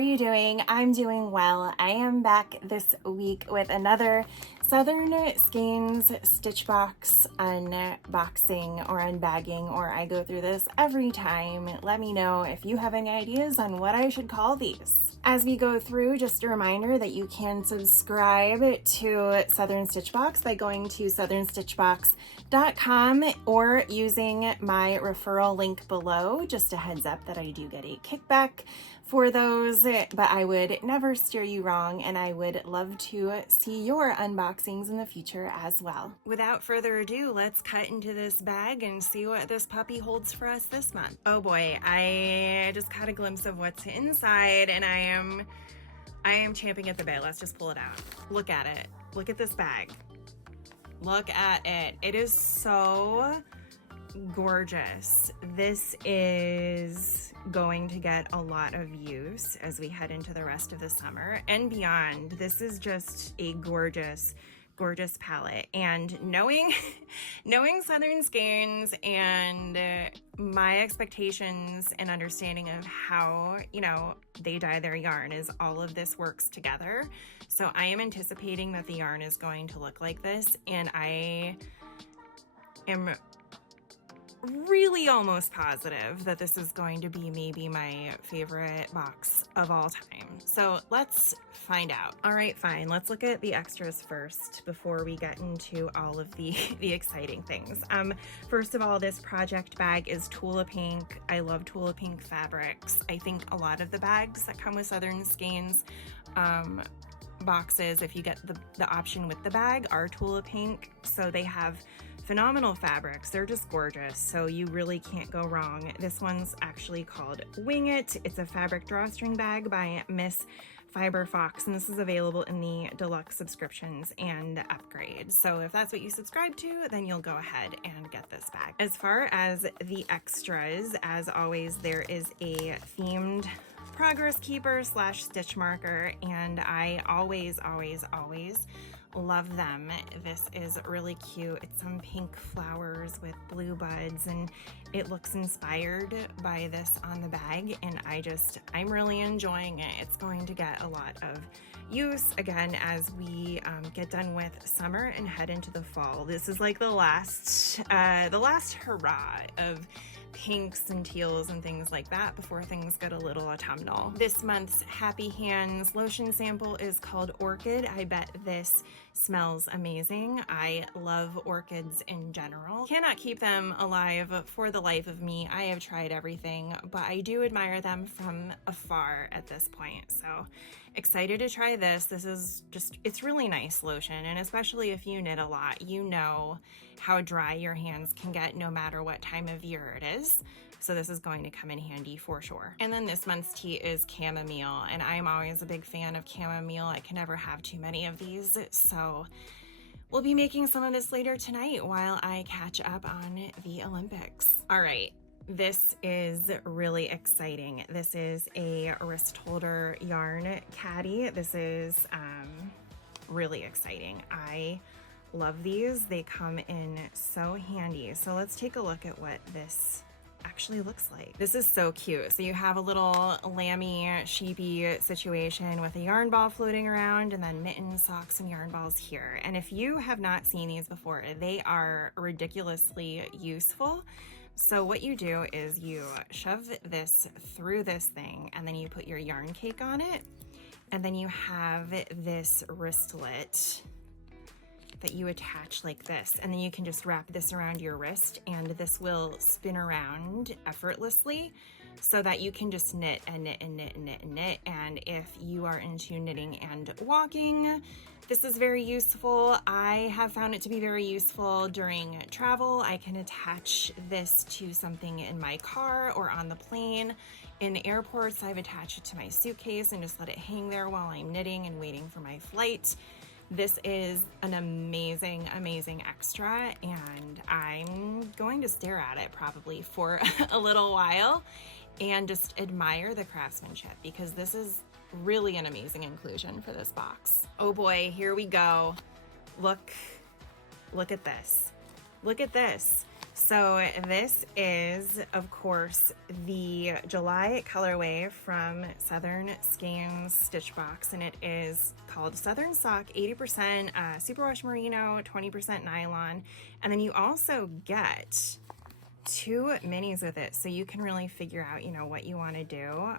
you doing? I'm doing well. I am back this week with another Southern Skeins Stitch Box unboxing or unbagging, or I go through this every time. Let me know if you have any ideas on what I should call these. As we go through, just a reminder that you can subscribe to Southern Stitch Box by going to southernstitchbox.com or using my referral link below. Just a heads up that I do get a kickback for those, but I would never steer you wrong, and I would love to see your unboxings in the future as well. Without further ado, let's cut into this bag and see what this puppy holds for us this month. Oh boy, I just caught a glimpse of what's inside, and I am champing at the bit. Let's just pull it out. Look at it. Look at this bag. Look at it. It is so gorgeous. This is going to get a lot of use as we head into the rest of the summer and beyond. This is just a gorgeous palette, and knowing Southern Skeins and my expectations and understanding of how, they dye their yarn is all of this works together. So I am anticipating that the yarn is going to look like this, and I am really almost positive that this is going to be maybe my favorite box of all time. So let's find out. All right, fine. Let's look at the extras first before we get into all of the exciting things. First of all, this project bag is Tula Pink. I love Tula Pink fabrics. I think a lot of the bags that come with Southern Skeins boxes, if you get the option with the bag, are Tula Pink. So they have phenomenal fabrics. They're just gorgeous, so you really can't go wrong. This one's actually called Wing It. It's a fabric drawstring bag by Miss Fiber Fox, and this is available in the deluxe subscriptions and upgrades. So if that's what you subscribe to, then you'll go ahead and get this bag. As far as the extras, as always, there is a themed progress keeper / stitch marker, and I always love them. This is really cute. It's some pink flowers with blue buds, and it looks inspired by this on the bag, and I'm really enjoying it. It's going to get a lot of use again as we get done with summer and head into the fall. This is like the last hurrah of pinks and teals and things like that before things get a little autumnal. This month's Happy Hands lotion sample is called Orchid. I bet this smells amazing. I love orchids in general. Cannot keep them alive for the life of me. I have tried everything, but I do admire them from afar at this point. So excited to try this. This is it's really nice lotion, and especially if you knit a lot, you know how dry your hands can get no matter what time of year it is. So this is going to come in handy for sure. And then this month's tea is chamomile, and I'm always a big fan of chamomile. I can never have too many of these, so we'll be making some of this later tonight while I catch up on the Olympics. All right. This is really exciting. This is a wrist holder yarn caddy. This is really exciting. I love these. They come in so handy. So let's take a look at what this actually looks like. This is so cute. So you have a little lammy, sheepy situation with a yarn ball floating around, and then mittens, socks, and yarn balls here. And if you have not seen these before, they are ridiculously useful. So what you do is you shove this through this thing, and then you put your yarn cake on it, and then you have this wristlet that you attach like this, and then you can just wrap this around your wrist, and this will spin around effortlessly so that you can just knit and knit and knit and knit and knit. And if you are into knitting and walking, this is very useful. I have found it to be very useful during travel. I can attach this to something in my car or on the plane. In airports, I've attached it to my suitcase and just let it hang there while I'm knitting and waiting for my flight. This is an amazing extra, and I'm going to stare at it probably for a little while and just admire the craftsmanship, because this is really an amazing inclusion for this box. Oh boy, here we go. Look at this. Look at this. So this is, of course, the July colorway from Southern Skeins Stitch Box, and it is called Southern Sock, 80% superwash merino, 20% nylon, and then you also get 2 minis with it, so you can really figure out, you know, what you want to do.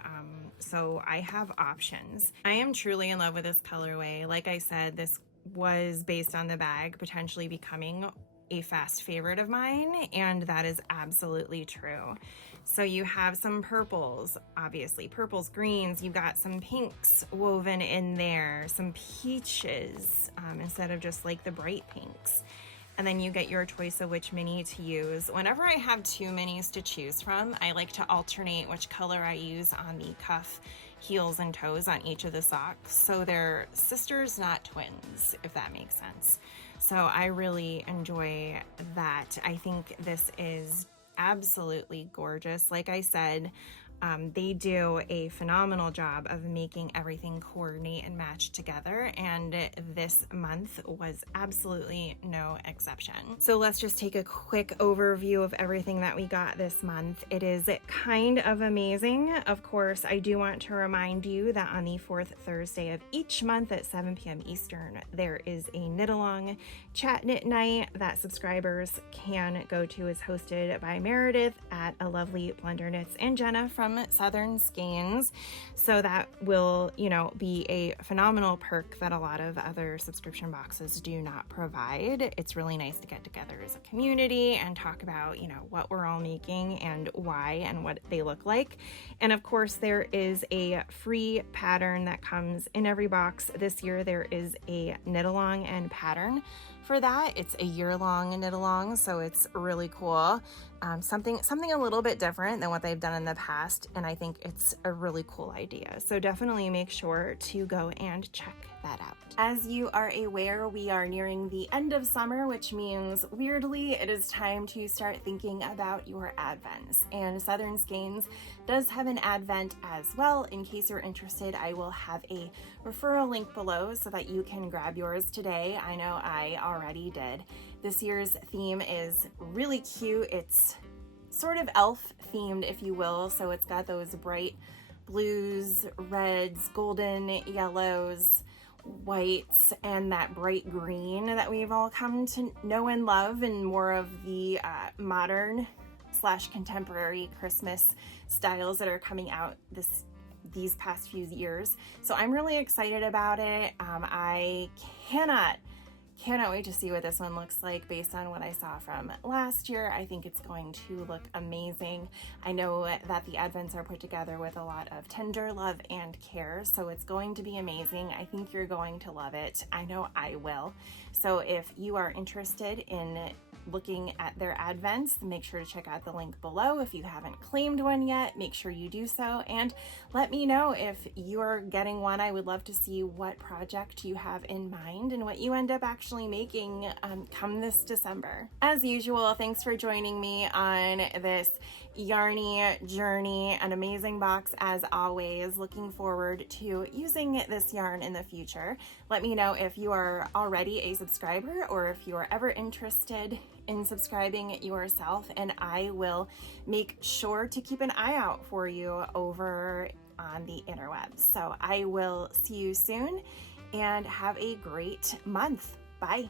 So I have options. I am truly in love with this colorway. Like I said, this was based on the bag potentially becoming a fast favorite of mine, and that is absolutely true. So you have some purples, obviously purples, greens, you've got some pinks woven in there, some peaches instead of just like the bright pinks. And then you get your choice of which mini to use. Whenever I have 2 minis to choose from, I like to alternate which color I use on the cuff, heels, and toes on each of the socks. So they're sisters, not twins, if that makes sense. So I really enjoy that. I think this is absolutely gorgeous. Like I said, they do a phenomenal job of making everything coordinate and match together, and this month was absolutely no exception. So let's just take a quick overview of everything that we got this month. It is kind of amazing. Of course, I do want to remind you that on the 4th Thursday of each month at 7 p.m. Eastern, there is a knit along chat knit night that subscribers can go to. Is hosted by Meredith at A Lovely Blender Knits and Jenna from Southern Skeins. So that will, you know, be a phenomenal perk that a lot of other subscription boxes do not provide. It's really nice to get together as a community and talk about, you know, what we're all making and why and what they look like. And of course, there is a free pattern that comes in every box. This year there is a knit along and pattern for that. It's a year-long knit along, so it's really cool. Something a little bit different than what they've done in the past, and I think it's a really cool idea. So definitely make sure to go and check that out. As you are aware, we are nearing the end of summer, which means weirdly it is time to start thinking about your advents. And Southern Skeins does have an advent as well. In case you're interested, I will have a referral link below so that you can grab yours today. I know I already did. This year's theme is really cute. It's sort of elf themed, if you will. So it's got those bright blues, reds, golden yellows, whites, and that bright green that we've all come to know and love, and more of the modern / contemporary Christmas styles that are coming out these past few years. So I'm really excited about it. I cannot wait to see what this one looks like based on what I saw from last year. I think it's going to look amazing. I know that the advents are put together with a lot of tender love and care, so it's going to be amazing. I think you're going to love it. I know I will. So if you are interested in looking at their advents, make sure to check out the link below. If you haven't claimed one yet, make sure you do so, and let me know if you're getting one. I would love to see what project you have in mind and what you end up actually making come this December. As usual, thanks for joining me on this yarny journey. An amazing box as always. Looking forward to using this yarn in the future. Let me know if you are already a subscriber or if you are ever interested in subscribing yourself, and I will make sure to keep an eye out for you over on the interwebs. So I will see you soon and have a great month. Bye.